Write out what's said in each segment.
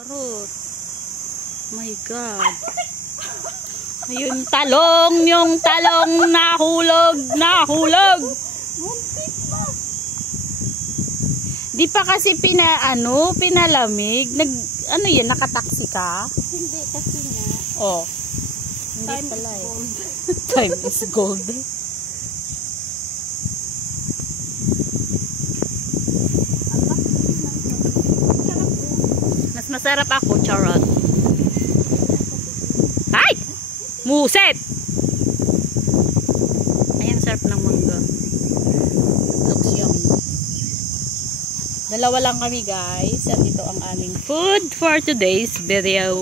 Karot. My God. Yung talong nahulog. Di pa kasi pinalamig. Nakataksi ka? Hindi kasi nga. Oh. Hindi pala eh. Time is gold. Mas masarap ako, charot. Ay! Muset! Ay, ang sarap ng mangga. Looks yummy. Dalawa lang kami, guys. At ito ang aming food for today's video.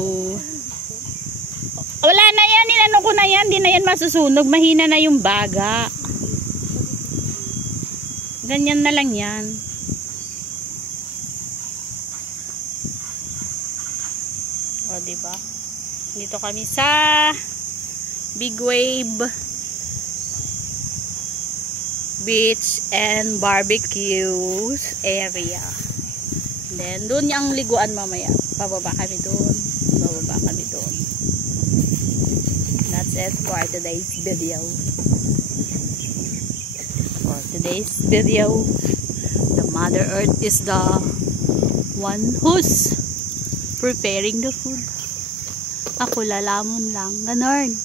Wala na yan. Inano ko na yan. Di na yan masusunog. Mahina na yung baga. Ganyan na lang yan. O, diba? Dito kami sa Big Wave Beach and Barbecues area. Then, doon yung liguan mamaya. Pababa kami doon. Bababa kami doon. That's it for today's video. For today's video, the Mother Earth is the one who's preparing the food. Ako lalamon lang. Ganon.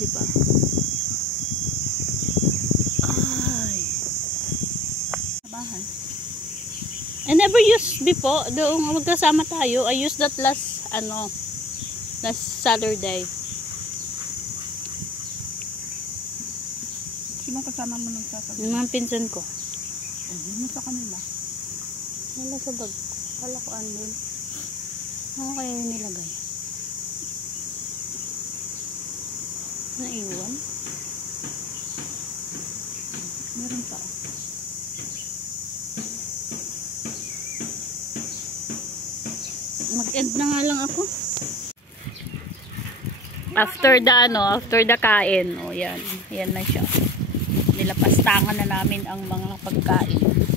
Diba? Ay. I never used before. Doon magkasama tayo. I used that last Saturday. Sino kasama mo nung Saturday? Yung mga pinsan ko. Hindi mo sa kanila. Nila sa bag. Kala ko andun. Ano kaya yung nilagay? Naiwan? Meron pa. Mag-end na nga lang ako. After the kain. O yan. Yan na siya. Nilapastangan na namin ang mga pagkain.